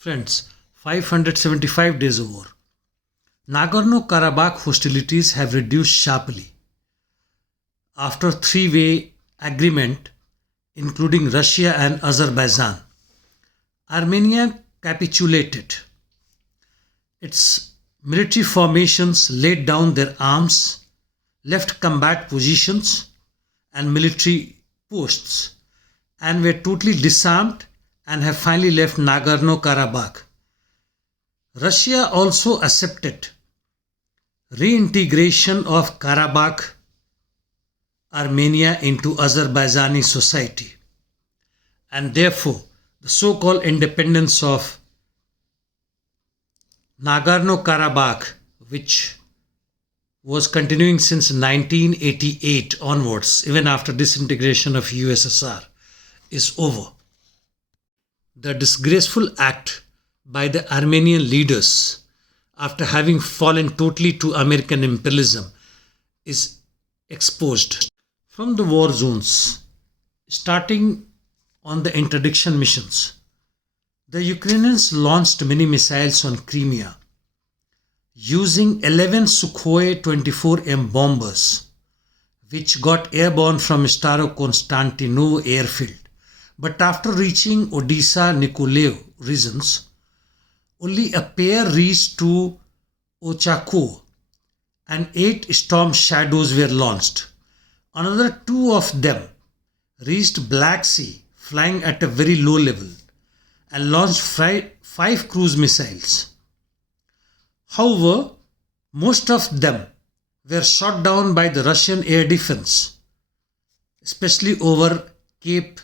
Friends, 575 days of war. Nagorno-Karabakh hostilities have reduced sharply. After three-way agreement, including Russia and Azerbaijan, Armenia capitulated. Its military formations laid down their arms, left combat positions and military posts, and were totally disarmed and have finally left Nagorno-Karabakh. Russia also accepted reintegration of Karabakh, Armenia into Azerbaijani society, and therefore the so-called independence of Nagorno-Karabakh, which was continuing since 1988 onwards, even after disintegration of USSR, is over. The disgraceful act by the Armenian leaders, after having fallen totally to American imperialism, is exposed. From the war zones, starting on the interdiction missions, the Ukrainians launched mini missiles on Crimea using 11 Sukhoi 24M bombers, which got airborne from Staro-Konstantinovo airfield. But after reaching Odisha Nikolaev regions, only a pair reached to Artsakh and 8 Storm Shadows were launched. Another 2 of them reached Black Sea, flying at a very low level, and launched 5 cruise missiles. However, most of them were shot down by the Russian air defense, especially over Cape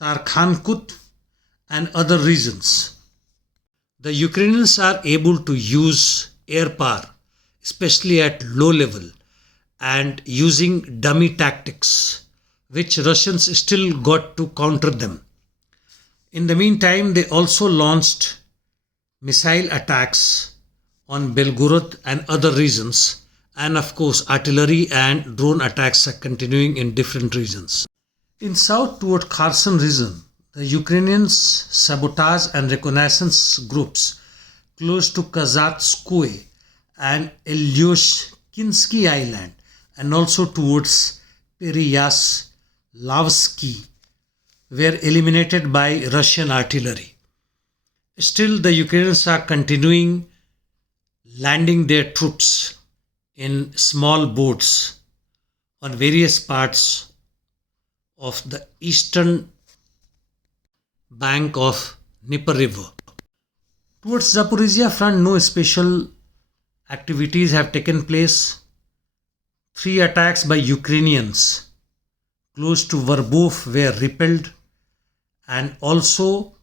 Tarkhankut and other regions. The Ukrainians are able to use air power, especially at low level, and using dummy tactics, which Russians still got to counter them. In the meantime, they also launched missile attacks on Belgorod and other regions, and of course artillery and drone attacks are continuing in different regions. In south toward Kherson region, the Ukrainians sabotage and reconnaissance groups close to Kazatskoye and Elyoshkinsky Island, and also towards Peryaslavsky were eliminated by Russian artillery. Still, the Ukrainians are continuing landing their troops in small boats on various parts of the eastern bank of Dnieper River. Towards Zaporizhia front, no special activities have taken place. 3 attacks by Ukrainians close to Verbov were repelled, and also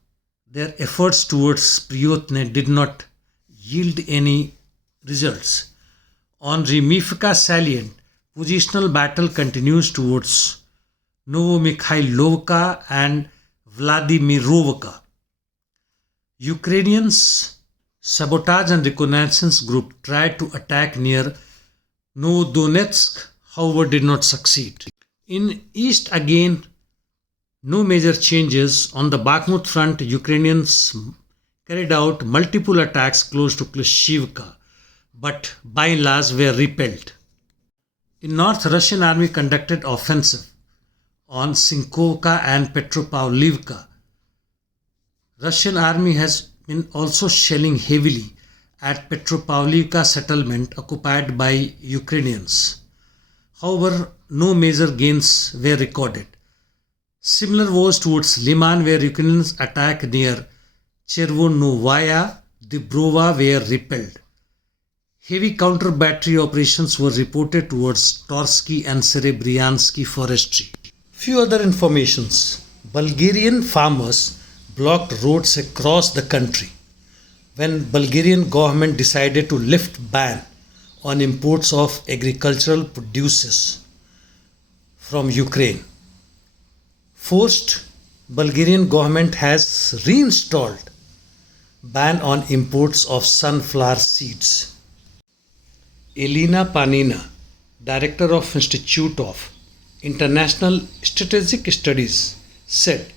their efforts towards Priyotne did not yield any results. On Remivka salient, positional battle continues towards Novomikhailovka and Vladimirovka. Ukrainians sabotage and reconnaissance group tried to attack near Novodonetsk, however did not succeed. In east again, no major changes. On the Bakhmut front, Ukrainians carried out multiple attacks close to Klishivka, but by and large were repelled. In north, Russian army conducted offensive on Sinkovka and Petropavlivka. Russian army has been also shelling heavily at Petropavlivka settlement occupied by Ukrainians. However, no major gains were recorded. Similar was towards Liman, where Ukrainians attack near Chervonovaya Dibrova were repelled. Heavy counter-battery operations were reported towards Torsky and Serebryansky forestry. Few other informations. Bulgarian farmers blocked roads across the country when Bulgarian government decided to lift ban on imports of agricultural produces from Ukraine. First, Bulgarian government has reinstalled ban on imports of sunflower seeds. Elena Panina, Director of Institute of International Strategic Studies, said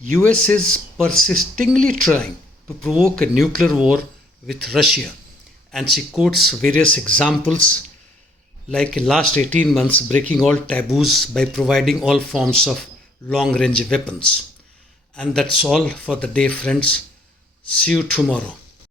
US is persistingly trying to provoke a nuclear war with Russia. And she quotes various examples like in last 18 months breaking all taboos by providing all forms of long range weapons. And that's all for the day, friends. See you tomorrow.